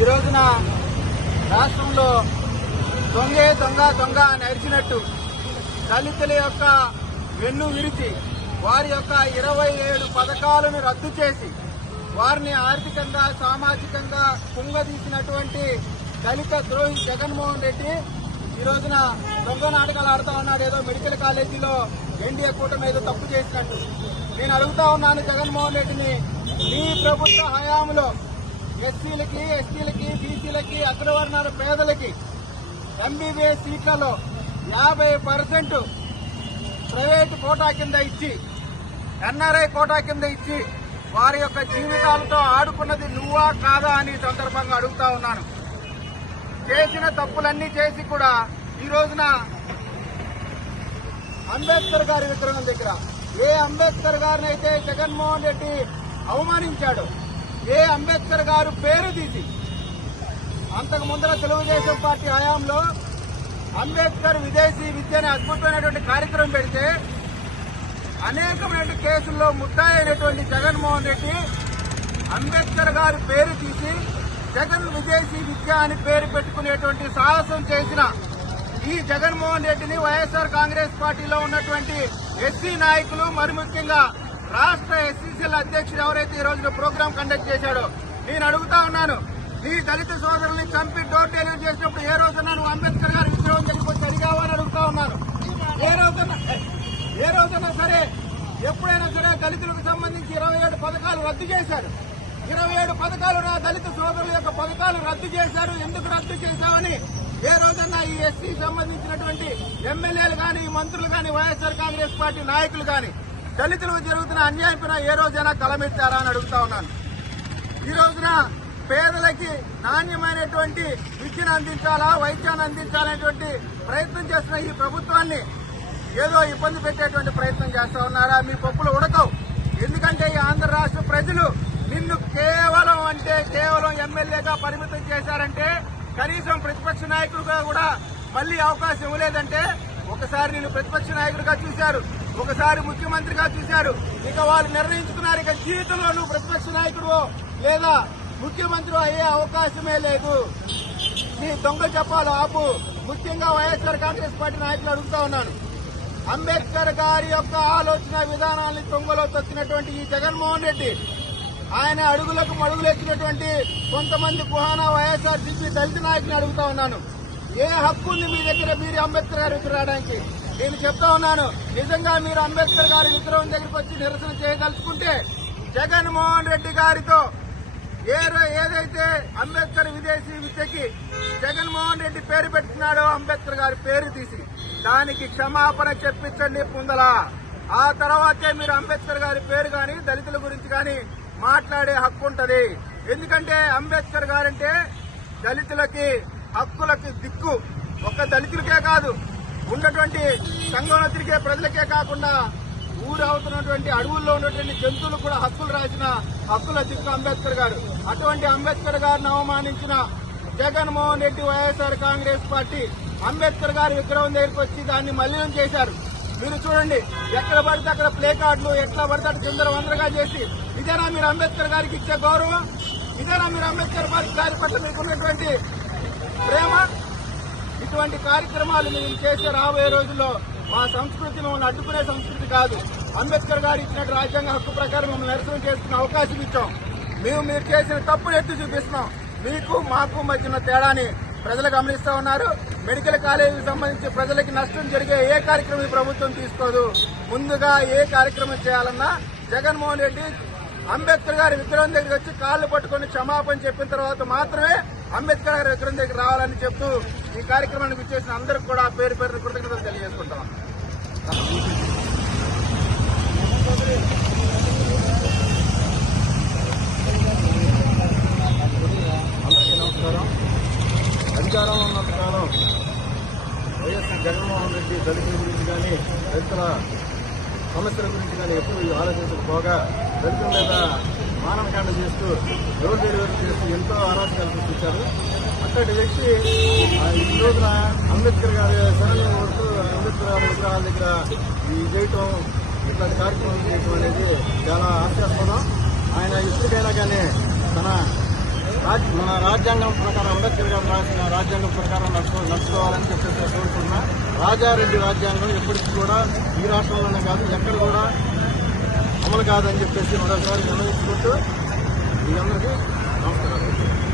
ఈ రోజున రాష్ట్రంలో దొంగే దొంగ దొంగ అని అరిచినట్టు దళితుల యొక్క వెన్ను విరిచి వారి యొక్క 27 పథకాలను రద్దు చేసి వారిని ఆర్థికంగా సామాజికంగా కుంగదీసినటువంటి దళిత ద్రోహి జగన్మోహన్ రెడ్డి ఈ రోజున దొంగ నాటకాలు ఆడుతా ఉన్నాడు. ఏదో మెడికల్ కాలేజీలో ఎన్డీఏ కూటమి ఏదో తప్పు చేసినట్టు. నేను అడుగుతా ఉన్నాను జగన్మోహన్ రెడ్డిని, మీ ప్రభుత్వ హయాంలో ఎస్సీలకి, ఎస్టీలకి, బీసీలకి, అగ్రవర్ణాల పేదలకి ఎంబీబీఎస్ సీట్లలో 50% ప్రైవేటు కోటా కింద ఇచ్చి, ఎన్ఆర్ఐ కోటా కింద ఇచ్చి వారి యొక్క జీవితాలతో ఆడుకున్నది నువ్వా కాదా అని సందర్భంగా అడుగుతా ఉన్నాను. చేసిన తప్పులన్నీ చేసి కూడా ఈ రోజున అంబేద్కర్ గారి విగ్రహం దగ్గర ఏ అంబేద్కర్ గారిని అయితే జగన్మోహన్ రెడ్డి అవమానించాడు, ఏ అంబేద్కర్ గారు పేరు తీసి అంతకు ముందర తెలుగుదేశం పార్టీ హయాంలో అంబేద్కర్ విదేశీ విద్య అనే అద్భుతమైనటువంటి కార్యక్రమం పెడితే అనేకమైన కేసుల్లో ముద్దాయి అయినటువంటి జగన్మోహన్ రెడ్డి అంబేద్కర్ గారి పేరు తీసి జగన్ విదేశీ విద్య అని పేరు పెట్టుకునేటువంటి సాహసం చేసిన ఈ జగన్మోహన్ రెడ్డిని వైఎస్ఆర్ కాంగ్రెస్ పార్టీలో ఉన్నటువంటి ఎస్సీ నాయకులు, మరి ముఖ్యంగా రాష్ట్ర ఎస్సీసీల అధ్యక్షుడు ఎవరైతే ఈ రోజున ప్రోగ్రాం కండక్ట్ చేశాడో నేను అడుగుతా ఉన్నాను, నీ దళిత సోదరుల్ని చంపి డోర్ డెలివరీ చేసినప్పుడు ఏ రోజున నువ్వు అంబేద్కర్ గారి విగ్రహం జరిగిపోయి అడిగావా అని అడుగుతా ఉన్నాను. ఏ రోజున సరే ఎప్పుడైనా సరే దళితులకు సంబంధించి 27 పథకాలు రద్దు చేశారు. 27 పథకాలు నా దళిత సోదరుల యొక్క పథకాలు రద్దు చేశారు. ఎందుకు రద్దు చేశామని ఏ రోజన్నా ఈ ఎస్సీ సంబంధించినటువంటి ఎమ్మెల్యేలు గాని, మంత్రులు గాని, వైఎస్ఆర్ కాంగ్రెస్ పార్టీ నాయకులు గాని దళితులకు జరుగుతున్న అన్యాయం ఏ రోజైనా కలమెత్తారా అని అడుగుతా ఉన్నాను. ఈ రోజున పేదలకి నాణ్యమైనటువంటి విద్యను అందించాలా, వైద్యాన్ని అందించాలనేటువంటి ప్రయత్నం చేస్తున్న ఈ ప్రభుత్వాన్ని ఏదో ఇబ్బంది పెట్టేటువంటి ప్రయత్నం చేస్తా ఉన్నారా? మీ పప్పులు ఉడకవు. ఎందుకంటే ఈ ఆంధ్ర రాష్ట్ర ప్రజలు నిన్ను కేవలం ఎమ్మెల్యేగా పరిమితం చేశారంటే, కనీసం ప్రతిపక్ష నాయకుడిగా కూడా మళ్లీ అవకాశం ఇవ్వలేదంటే, ఒకసారి నిన్ను ప్రతిపక్ష నాయకుడిగా చూశారు, ఒకసారి ముఖ్యమంత్రిగా చూశారు. ఇక వాళ్ళు నిర్ణయించుకున్నారు, ఇక జీవితంలో నువ్వు ప్రతిపక్ష నాయకుడు లేదా ముఖ్యమంత్రి అయ్యే అవకాశమే లేదు. నీ దొంగ చెప్పాలి ఆపు. ముఖ్యంగా వైఎస్ఆర్ కాంగ్రెస్ పార్టీ నాయకులు అడుగుతా ఉన్నాను, అంబేద్కర్ గారి యొక్క ఆలోచన విధానాన్ని తొంగలో తొక్కినటువంటి ఈ జగన్మోహన్ రెడ్డి, ఆయన అడుగులకు మడుగులెత్తినటువంటి కొంతమంది కుహానా వైఎస్ఆర్సీపీ దళిత నాయకుని అడుగుతా ఉన్నాను, ఏ హక్కు ఉంది మీ దగ్గర మీరు అంబేద్కర్ గారి విగ్రహం రావడానికి? నేను చెప్తా ఉన్నాను, నిజంగా మీరు అంబేద్కర్ గారి విగ్రహం దగ్గరికి వచ్చి నిరసన చేయదలుచుకుంటే జగన్మోహన్ రెడ్డి గారితో ఏదైతే అంబేద్కర్ విదేశీ విద్యకి జగన్మోహన్ రెడ్డి పేరు పెట్టుకున్నాడో అంబేద్కర్ గారి పేరు తీసి దానికి క్షమాపణ చెప్పించండి ముందలా. ఆ తర్వాతే మీరు అంబేద్కర్ గారి పేరు గాని, దళితుల గురించి గాని మాట్లాడే హక్కు ఉంటది. ఎందుకంటే అంబేద్కర్ గారంటే దళితులకి హక్కులకి దిక్కు. ఒక్క దళితులకే కాదు, ఉన్నటువంటి సంఘంలో తిరిగే ప్రజలకే కాకుండా ఊరవుతున్నటువంటి అడవుల్లో ఉన్నటువంటి జంతువులకు కూడా హక్కులు రాసిన హక్కుల దిక్కు అంబేద్కర్ గారు. అటువంటి అంబేద్కర్ గారిని అవమానించిన జగన్మోహన్ రెడ్డి, వైఎస్ఆర్ కాంగ్రెస్ పార్టీ అంబేద్కర్ గారి విగ్రహం దగ్గరికి వచ్చి దాన్ని మలినం చేశారు. మీరు చూడండి, ఎక్కడ పడితే అక్కడ ప్లే కార్డులు, ఎట్లా పడితే అక్కడ చిందర వందరగా చేసి, ఇదేనా మీరు అంబేద్కర్ గారికి ఇచ్చే గౌరవం? ఇదేనా మీరు అంబేద్కర్ గారి పట్ల మీకున్నటువంటి ప్రేమ? ఇటువంటి కార్యక్రమాలు మేము చేసే రాబోయే రోజుల్లో మా సంస్కృతి మమ్మల్ని అడ్డుకునే సంస్కృతి కాదు. అంబేద్కర్ గారు ఇచ్చినట్టు రాజ్యాంగ హక్కు ప్రకారం మమ్మల్ని నిరసన చేసుకునే అవకాశం ఇచ్చాం. మీరు చేసిన తప్పును ఎత్తి చూపిస్తున్నాం. మీకు మాకు మధ్యన తేడాని ప్రజలు గమనిస్తా ఉన్నారు. మెడికల్ కాలేజీకి సంబంధించి ప్రజలకి నష్టం జరిగే ఏ కార్యక్రమం ఈ ప్రభుత్వం తీసుకోదు. ముందుగా ఏ కార్యక్రమం చేయాలన్నా జగన్మోహన్ రెడ్డి అంబేద్కర్ గారి విగ్రహం దగ్గరికి వచ్చి కాళ్లు పట్టుకుని క్షమాపణ చెప్పిన తర్వాత మాత్రమే అంబేద్కర్ గారి విగ్రహం దగ్గర రావాలని చెప్తూ ఈ కార్యక్రమానికి వచ్చేసిన అందరికీ కూడా పేరు పేరు కృతజ్ఞతలు తెలియజేసుకుంటాం. అందరికీ నమస్కారం. అధికారంలో ఉన్నంత కాలం వైఎస్ జగన్మోహన్ రెడ్డి దళితుల గురించి కానీ, దళితుల సమస్యల గురించి కానీ ఎప్పుడు ఆలోచించకపోగా దళితుల మీద మానవకాండ చేస్తూ, డోర్ డెలివరీ చేస్తూ ఎంతో అరాచకాలు సృష్టించారు. అక్కడి వ్యక్తి ఈ రోజున అంబేద్కర్ గారి శరణ్యం కోరుతూ అంబేద్కర్ గారి విగ్రహాల దగ్గర ఈ చేయటం, ఇట్లాంటి కార్యక్రమం చేయటం అనేది చాలా హాస్యాస్పదం. ఆయన ఎప్పటికైనా కానీ తన మన రాజ్యాంగం ప్రకారం అంబేద్కర్ గారు రాసిన రాజ్యాంగం ప్రకారం నడుచుకోవాలని చెప్పేసి కోరుతున్నా. రాజారెడ్డి రాజ్యాంగం ఎప్పటికీ కూడా ఈ రాష్ట్రంలోనే కాదు ఎక్కడ కూడా అమలు కాదని చెప్పేసి మరోసారి నిర్ణయించుకుంటూ మీ అందరికీ నమస్కారం.